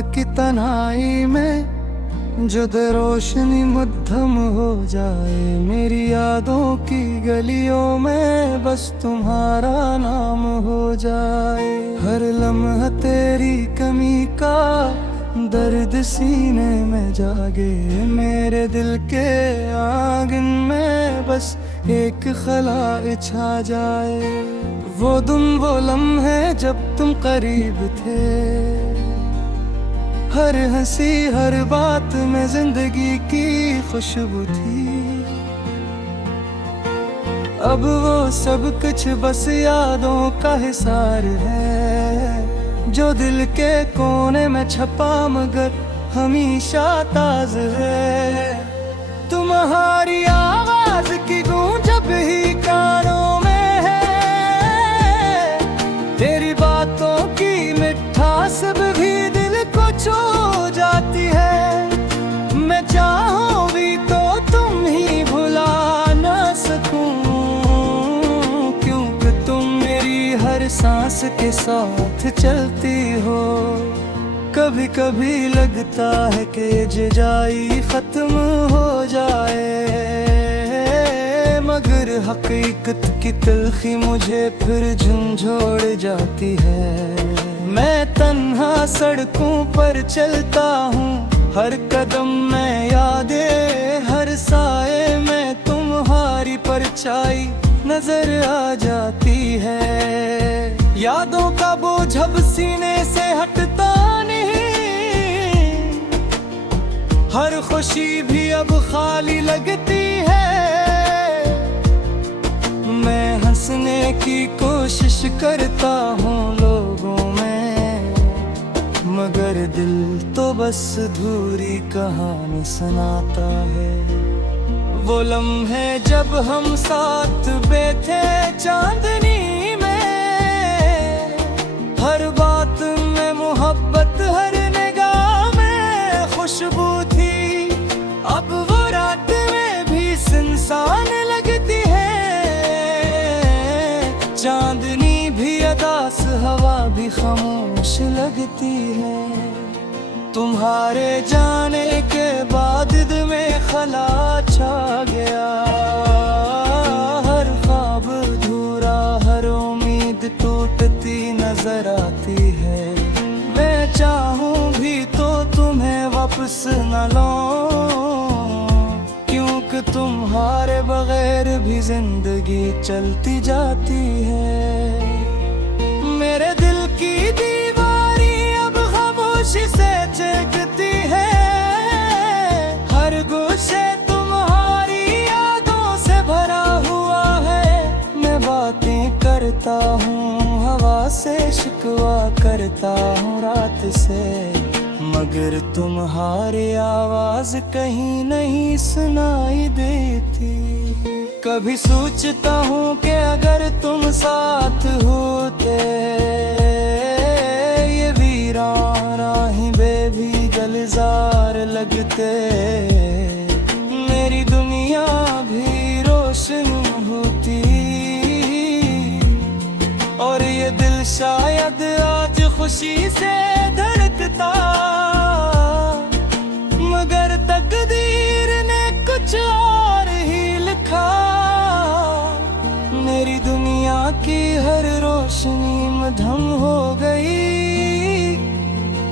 रात की तन्हाई में जुद रोशनी मद्धम हो जाए, मेरी यादों की गलियों में बस तुम्हारा नाम हो जाए। हर लम्हा तेरी कमी का दर्द सीने में जागे, मेरे दिल के आंगन में बस एक खला छा जाए। वो दिन वो लम्हे जब तुम करीब थे, हर हंसी हर बात में जिंदगी की खुशबू थी। अब वो सब कुछ बस यादों का हिसार है, जो दिल के कोने में छपा मगर हमेशा ताज है। तुम्हारी आवाज की गूंज जब ही कानों में है, तेरी बातों की मिठास भी दिल को छू जाती है। मैं चाहूं भी तो तुम ही भुला ना सकूं, क्योंकि तुम मेरी हर सांस के साथ चलती हो। कभी कभी लगता है कि जुदाई खत्म हो जाए, मगर हकीकत की तलखी मुझे फिर झंझोड़ जाती है। मैं तन्हा सड़कों पर चलता हूँ, हर कदम में यादें, हर साए में तुम्हारी परछाई नजर आ जाती है। यादों का बोझ अब सीने से हटता नहीं, हर खुशी भी अब खाली लगती है। मैं हंसने की कोशिश करता हूँ लोगों में, मगर दिल तो बस अधूरी कहानी सुनाता है। वो लम्हे जब हम साथ बैठे चांदनी में, हर बात में मोहब्बत, हर निगाह में खुशबू थी। अब वो रात में भी सुनसान लगती है, चांदनी भी अदास, हवा भी खामोश लगती है। तुम्हारे जाने के बाद दिल में खला छा गया, हर ख्वाब अधूरा, हर उम्मीद टूटती नजर आती है। मैं चाहूं भी तो तुम्हें वापस न लौं, क्योंकि तुम्हारे बगैर भी जिंदगी चलती जाती है। मेरे दिल की दीवारी अब खामोशी से चहकती है, हर गोशे तुम्हारी यादों से भरा हुआ है। मैं बातें करता हूँ हवा से, शिकवा करता हूँ रात से, मगर तुम्हारी आवाज कहीं नहीं सुनाई देती। कभी सोचता हूँ कि अगर तुम साथ होते, ये वीराना ही बेभी गलजार लगते, मेरी दुनिया भी रोशन होती, और ये दिल शायद आज खुशी से धड़कता, मगर तकदीर ने कुछ और ही लिखा। मेरी दुनिया की हर रोशनी मद्धम हो गई,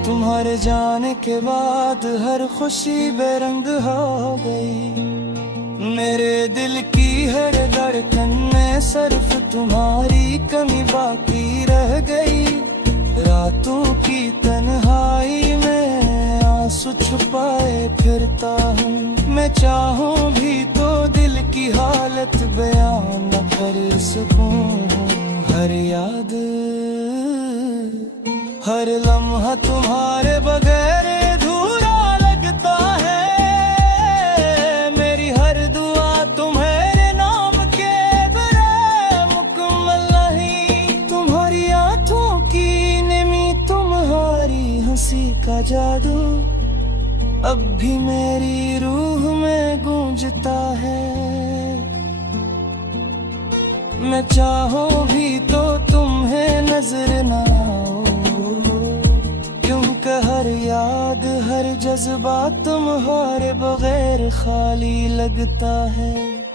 तुम्हारे जाने के बाद हर खुशी बेरंग हो गई। मेरे दिल की हर धड़कन में सिर्फ तुम्हारी कमी बाकी रह गई। रातों की तन्हाई में आंसू छुपाए फिरता हूँ, मैं चाहूँ भी तो दिल की हालत बयान न कर सकूँ। हर याद, हर लम्हा तुम्हारे बगैर अधूरा लगता है। मेरी हर दुआ तुम्हारे नाम के बगैर मुकम्मल नहीं। तुम्हारी आँखों की नमी, तुम्हारी हंसी का जादू अब भी मेरी रूह में गूंजता है। मैं चाहूं भी तो तुम्हें नजर ना आओ, क्योंकि हर याद हर जज्बा तुम्हारे बगैर खाली लगता है।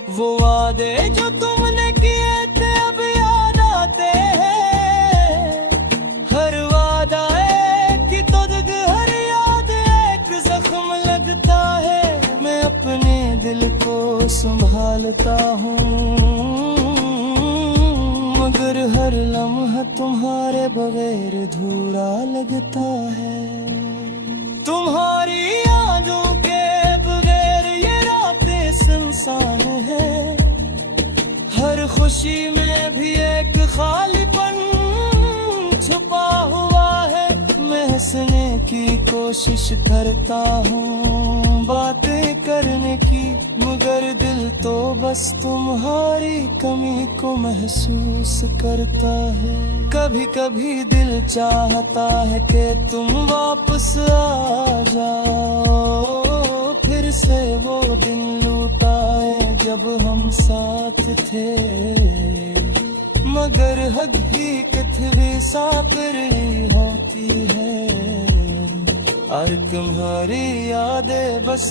वो वादे जो तुमने किए थे अब याद आते हैं। हर वादा कि तुझ हर याद एक जख्म लगता है। मैं अपने दिल को संभालता हूँ मगर हर लम्हा तुम्हारे बगैर धूरा लगता है। तुम्हारी यादों के बगैर ये रातें सुनसान है। हर खुशी में भी एक खालीपन छुपा हुआ है। मैं हंसने की कोशिश करता हूँ बातें करने की मगर दिल तो बस तुम्हारी कमी को महसूस करता है। कभी कभी दिल चाहता है कि तुम वापस आ जाओ। फिर से वो दिन लौटाए जब हम साथ थे मगर हकीकत भी सापरी होती है। और तुम्हारी यादें बस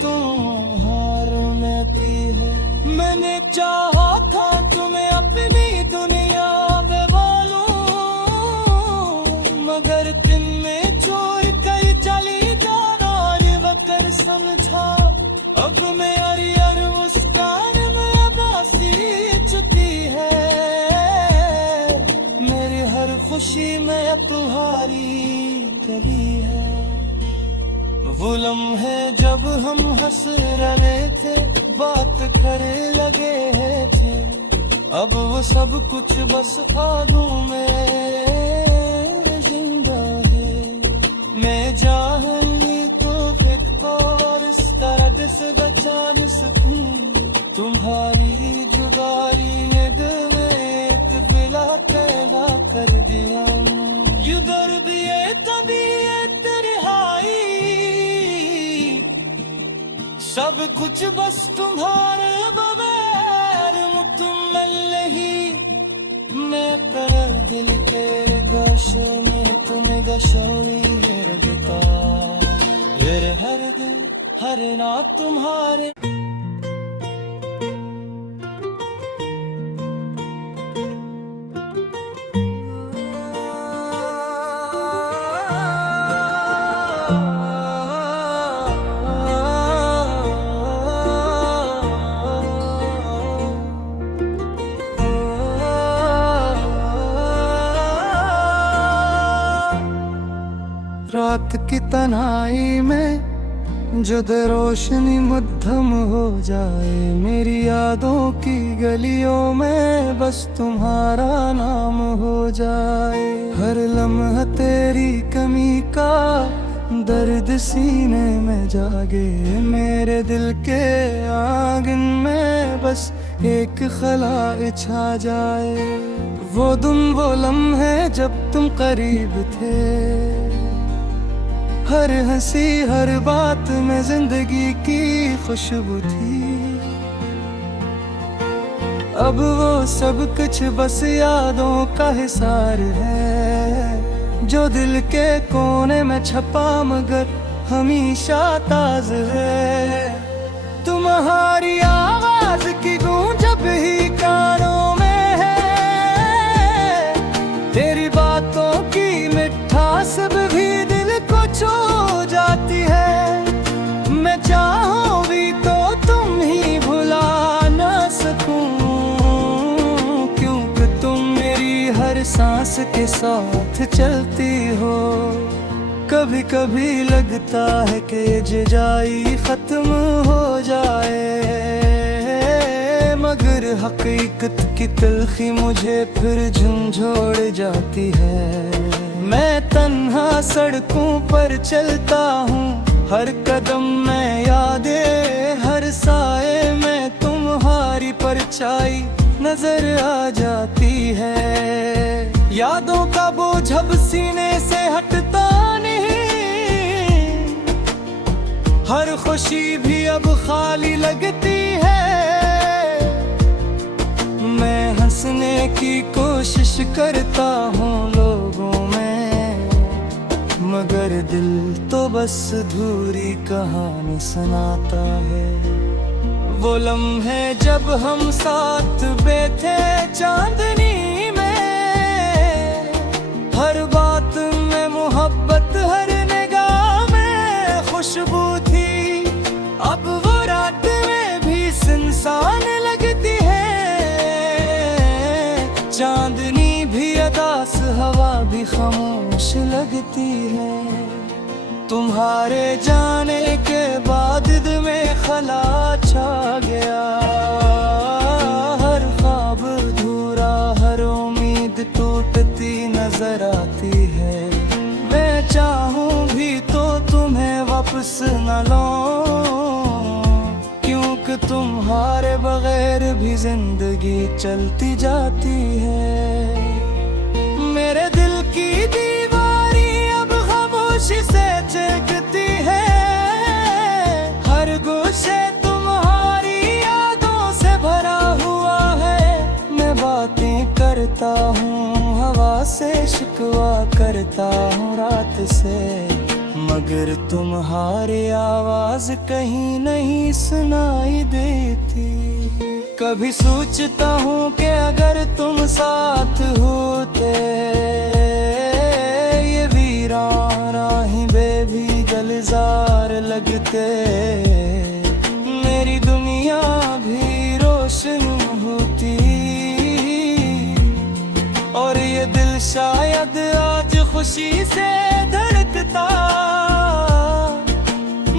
तुम्हारों में आती है। मैंने चाहा था तुम्हें अपनी दुनिया में बालूं मगर तुम में चोर कई चली जाना वकर समझा। अब मेरी हर मुस्कान में उदासी चुकी है। मेरी हर खुशी में तुम्हारी कली है। वो लम्हे जब हम हंस रहे थे बात करे लगे थे अब वो सब कुछ बस यादों में जिंदा है। मैं जानी तो फिर और इस दर्द से बचा न सकूं। तुम्हारी जुदाई ने दिल में एक बिला पैदा कर दिया। ये दर्द ये तबीयत रिहाई सब कुछ बस तुम्हारे बगैर मुकम्मल नहीं। मैं तेरे दिल के गशों में तुम्हें गशोनी देता। मेरे हर दिन हर रात तुम्हारे रात की तन्हाई में जब रोशनी मद्धम हो जाए। मेरी यादों की गलियों में बस तुम्हारा नाम हो जाए। हर लम्हा तेरी कमी का दर्द सीने में जागे। मेरे दिल के आंगन में बस एक खला छा जाए। वो लम्हे जब तुम करीब थे। हर हंसी हर बात में जिंदगी की खुशबू थी। अब वो सब कुछ बस यादों का हिसार है जो दिल के कोने में छपा मगर हमेशा ताज है। तुम्हारी आवाज की गूंज जब ही कानों में है। तेरी बातों की मिठास भी छू जाती है। मैं चाहूं भी तो तुम ही भुला ना सकूं क्योंकि तुम मेरी हर सांस के साथ चलती हो। कभी कभी लगता है कि जुदाई खत्म हो जाए मगर हकीकत की तलखी मुझे फिर झंझोड़ जाती है। मैं तन्हा सड़कों पर चलता हूँ हर कदम में यादें। हर साए में तुम्हारी परछाई नजर आ जाती है। यादों का बोझ अब सीने से हटता नहीं। हर खुशी भी अब खाली लगती है। मैं हंसने की कोशिश करता हूँ लोगों में मगर दिल तो बस अधूरी कहानी सुनाता है। वो लम्हे जब हम साथ बैठे चांदनी में, हर बात में मोहब्बत, हर निगाह में खुशबू थी। अब वो रात में भी सुनसान लगती है, चांदनी भी उदास, हवा भी खामोश लगती है। तुम्हारे जाने के बाद दिल में खला छा गया, हर ख्वाब अधूरा, हर उम्मीद टूटती नजर आती है। मैं चाहूं भी तो तुम्हें वापस न लौं, क्योंकि तुम्हारे बगैर भी जिंदगी चलती जाती है। मेरे दिल की दीवारी अब खामोशी से चहकती है, हर गोशे तुम्हारी यादों से भरा हुआ है। मैं बातें करता हूँ हवा से, शिकवा करता हूँ रात से, मगर तुम्हारी आवाज कहीं नहीं सुनाई देती। कभी सोचता हूँ कि अगर तुम साथ होते, ये वीरान राहीं भी गलजार लगते, मेरी दुनिया भी रोशन होती, और ये दिल शायद आज खुशी से धड़कता।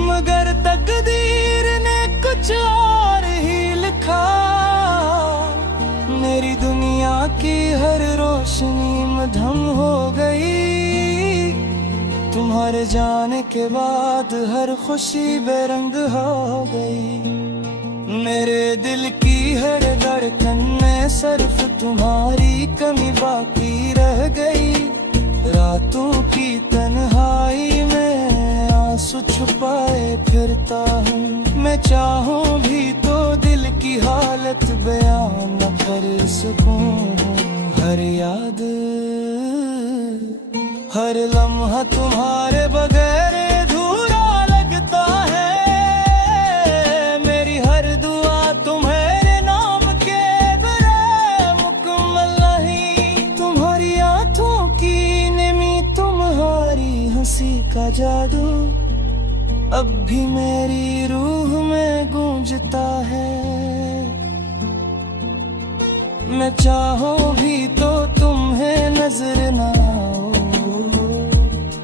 मगर तकदीर ने कुछ और ही लिखा, मेरी दुनिया की हर रोशनी मधम हो गई। तुम्हारे जाने के बाद हर खुशी बेरंग हो गई। मेरे दिल की हर धड़कन में सिर्फ तुम्हारी कमी बाकी रह गई। रातों की तन्हाई में आंसू छुपाए फिरता हूँ, मैं चाहूँ भी तो दिल की हालत बयान न कर सकूं। हर याद, हर लम्हा तुम्हारे बगैर अधूरा लगता है। मेरी हर दुआ तुम्हारे नाम के बगैर मुकम्मल नहीं। तुम्हारी आंखों की नमी, तुम्हारी हंसी का जादू अब भी मेरी रूह में गूंजता है। मैं चाहूं भी तो तुम्हें नजर ना आओ,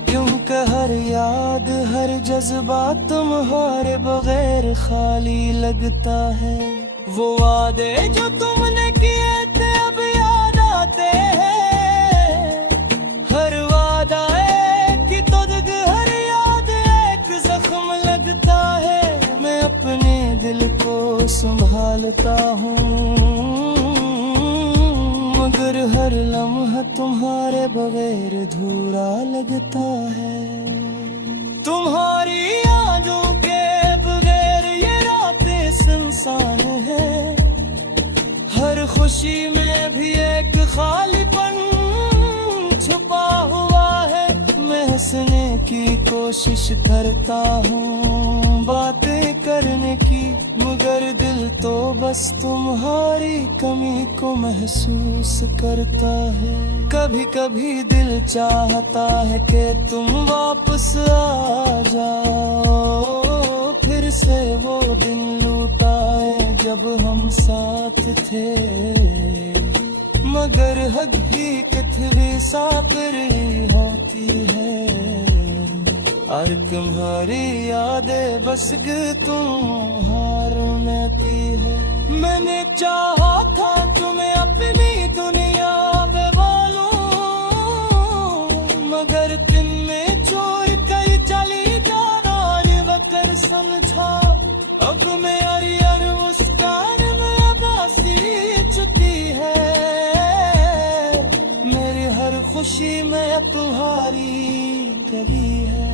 क्योंकि हर याद, हर जज्बा तुम्हारे बगैर खाली लगता है। वो वादे जो तुमने किए थे अब याद आते हैं, हर वादा एक तो हर याद एक जख्म लगता है। मैं अपने दिल को संभालता हूँ, मगर हर लम्हा तुम्हारे बगैर अधूरा लगता है। तुम्हारी यादों के बगैर ये रातें सुनसान है, हर खुशी में भी एक खालीपन छुपा हुआ है। मैं हंसने की कोशिश करता हूँ, बातें करने की, मगर दिल तो बस तुम्हारी कमी को महसूस करता है। कभी कभी दिल चाहता है कि तुम वापस आ जाओ, फिर से वो दिन लौटाए जब हम साथ थे। मगर हकीकत भी साबरी होती है, और तुम्हारी यादें बस तुम्हारों में थी है। मैंने चाहा था तुम्हें अपनी दुनिया में बालूं, मगर तुम में छोड़ कर चली जाना बकर समझा। अब मेरी हर मुस्कान में उदासी चुकी है, मेरी हर खुशी में तुम्हारी कभी है।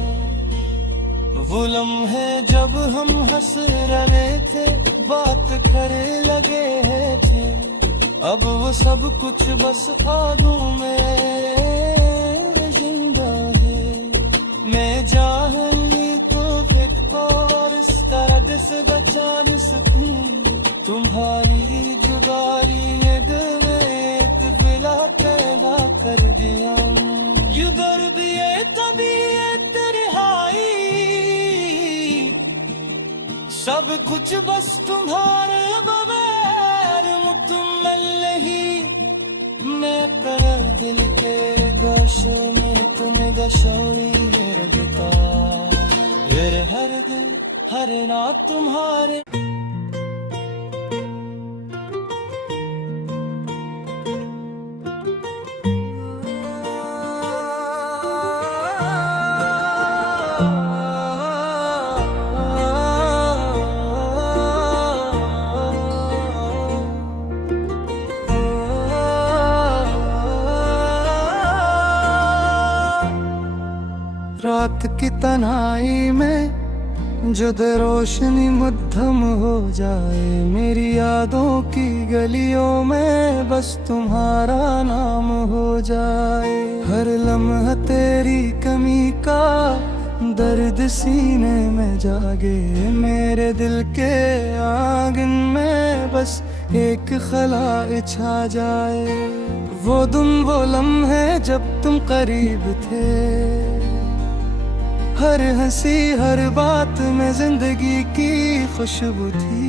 वो लम्हे जब हम हंस रहे थे, बात करे लगे थे, अब वो सब कुछ बस यादों में जिंदा है। तुम्हारी जुदाई ये दिल में एक गिला पैदा कर दिया। ये दर्द ये तबीयत रिहाई, सब कुछ बस तुम्हारे बगैर मुकम्मल नहीं। मैं कर दिल के गशों में तुम्हें गशोरी देता, फिर हर दिन हर रात तुम्हारे। रात की तन्हाई में जो दे रोशनी मद्धम हो जाए, मेरी यादों की गलियों में बस तुम्हारा नाम हो जाए। हर लम्हा तेरी कमी का दर्द सीने में जागे, मेरे दिल के आंगन में बस एक खला छा जाए। वो लम्हे जब तुम करीब थे, हर हंसी हर बात में जिंदगी की खुशबू थी।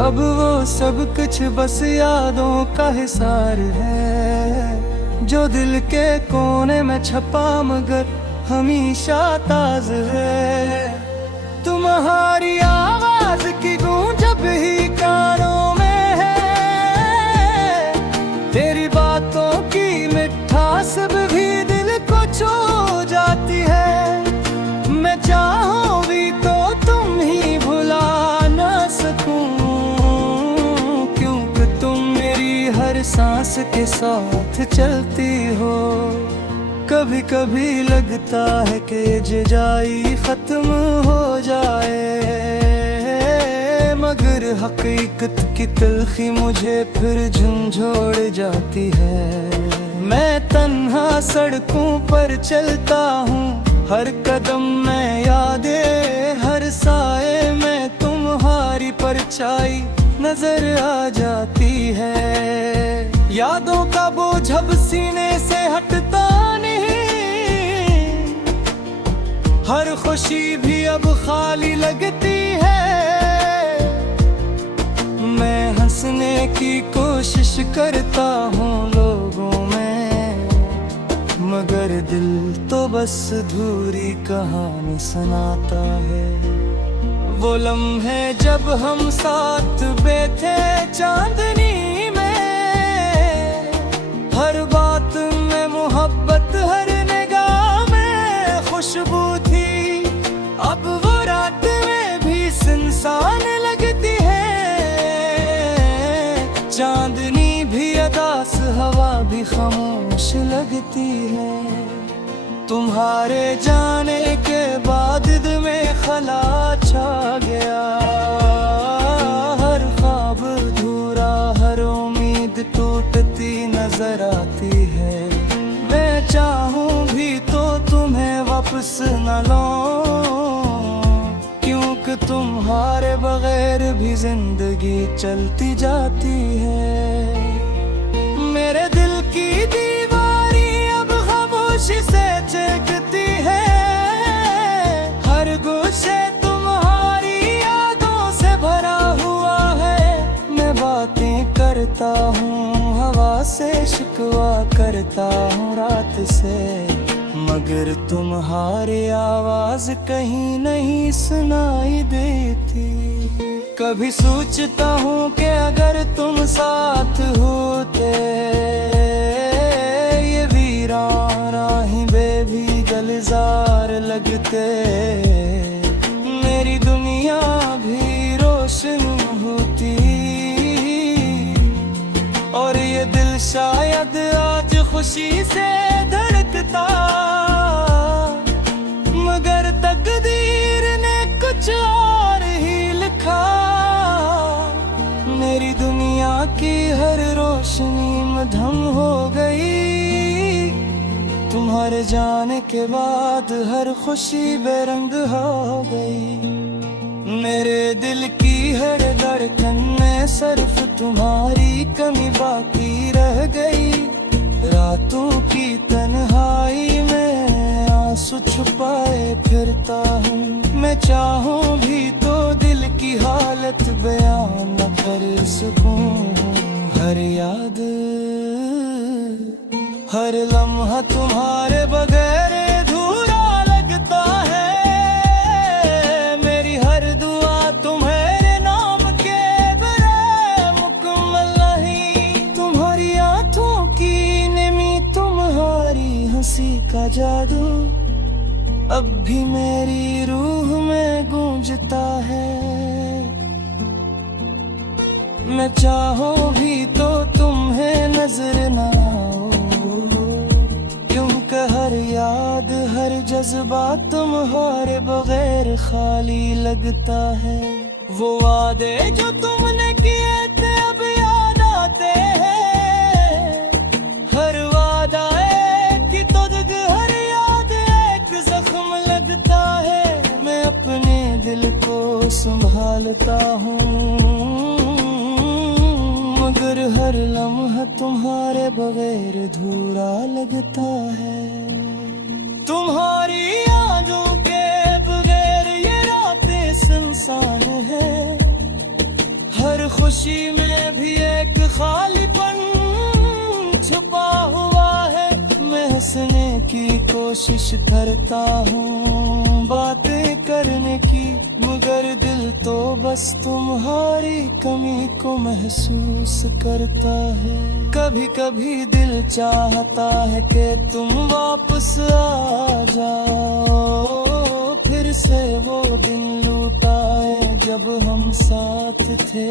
अब वो सब कुछ बस यादों का हिसार है, जो दिल के कोने में छपा मगर हमेशा ताज है। तुम्हारी आवाज की गूंज जब ही कानों में है, तेरी बातों की मिठास भी दिल को छू जाती है। मैं चाहूं भी तो तुम ही भुला ना सकूं, क्योंकि तुम मेरी हर सांस के साथ चलती हो। कभी कभी लगता है कि जुदाई खत्म हो जाए, मगर हकीकत की तलखी मुझे फिर झंझोड़ जाती है। मैं तन्हा सड़कों पर चलता हूँ, हर कदम में यादें, हर साए में तुम्हारी परछाई नजर आ जाती है। यादों का बोझ अब सीने से हटता नहीं, हर खुशी भी अब खाली लगती है। मैं हंसने की कोशिश करता हूँ लोगों में, मगर दिल तो बस अधूरी कहानी सुनाता है। वो लम्हे जब हम साथ बैठे चांदनी में, हर बात में मोहब्बत, हर निगाह में खुशबू थी। अब वो रात में भी सुनसान लगती है, चांदनी भी अदास, हवा भी खामोश लगती है। तुम्हारे जाने के बाद दिल में खला छा गया, हर ख्वाब अधूरा, हर उम्मीद टूटती नजर आती है। मैं चाहूं भी तो तुम्हें वापस न लूं, क्योंकि तुम्हारे बगैर भी जिंदगी चलती जाती है। मेरे दिल की दीवारी अब खामोशी से चहकती है, हर गोशे तुम्हारी यादों से भरा हुआ है। मैं बातें करता हूँ हवा से, शिकवा करता हूँ रात से, मगर तुम्हारी आवाज कहीं नहीं सुनाई देती। कभी सोचता हूँ कि अगर तुम साथ होते, ये वीरान राहीं बेभी गलजार लगते, मेरी दुनिया भी रोशन होती। और ये दिल शायद आज खुशी से धड़कता, मगर तकदीर ने कुछ और ही लिखा। मेरी दुनिया की हर रोशनी मधम हो गई, तुम्हारे जाने के बाद हर खुशी बेरंग हो गई। मेरे दिल की हर धड़कन में सिर्फ तुम्हारी कमी बाकी रह गई। रातों की तन्हाई में आंसू छुपाए फिरता हूँ। मैं चाहूँ भी तो दिल की हालत बयान न कर सकूँ। हर याद हर लम्हा तुम्हारे बगैर अधूरा लगता है। मेरी हर दुआ तुम्हारे नाम के बगैर मुकम्मल नहीं। तुम्हारी आंखों की नमी तुम्हारी हंसी का जादू अब भी मेरी रूह में गूंजता है। मैं चाहूँ भी तो तुम्हें नजर ना आओ, क्योंकि हर याद हर जज्बा तुम्हारे बगैर खाली लगता है। वो वादे जो तुमने किए थे अब याद आते हैं। हर वादा की तो हर याद एक जख्म लगता है। मैं अपने दिल को संभालता हूँ, मगर हर लम्हा तुम्हारे बगैर अधूरा लगता है। तुम्हारी यादों के बगैर ये रातें सुनसान है। हर खुशी में भी एक खालीपन छुपा हुआ है। मैं हंसने की कोशिश करता हूँ, बातें करने की, मगर दिल तो बस तुम्हारी कमी को महसूस करता है। कभी कभी दिल चाहता है कि तुम वापस आ जाओ, फिर से वो दिन लौटाए जब हम साथ थे।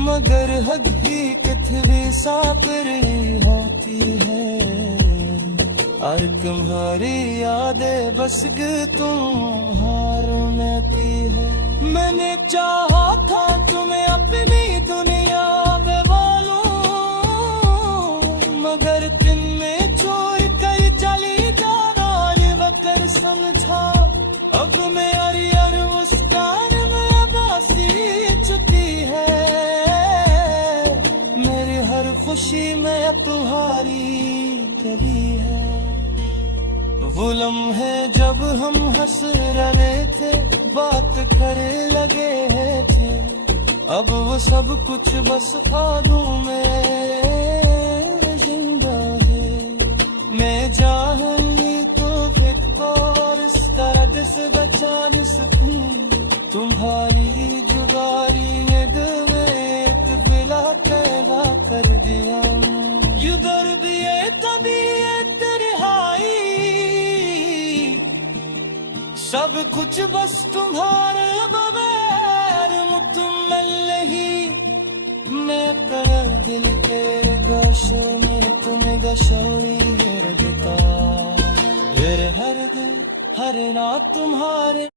मगर हकीकत भी साबरी होती है और तुम्हारी यादें बस तुम्हारों में थी है। मैंने चाहा था तुम्हें अपनी दुनिया में वालों, मगर तुम में चोर कर चली जाना ये वकर समझा। अब मेरी हर मुस्कान में उदासी चुकी है। मेरी हर खुशी में तुम्हारी कली है। वो लम्हे जब हम हंस रहे थे, बात करे लगे थे, अब वो सब कुछ बस ख्वाबों में जिंदा है। मैं जानी तो एक और इस दर्द से बचा न सकूं। तुम्हारी जुदाई ये दिल में बिला पैदा कर दिया। ये दर्द ये तबीयत रिहाई सब कुछ बस तुम्हारे बगैर मुकम्मल नहीं। मैं कर दिल के गशो में तुम्हें गशोरी देता। फिर हर दिन हर रात तुम्हारे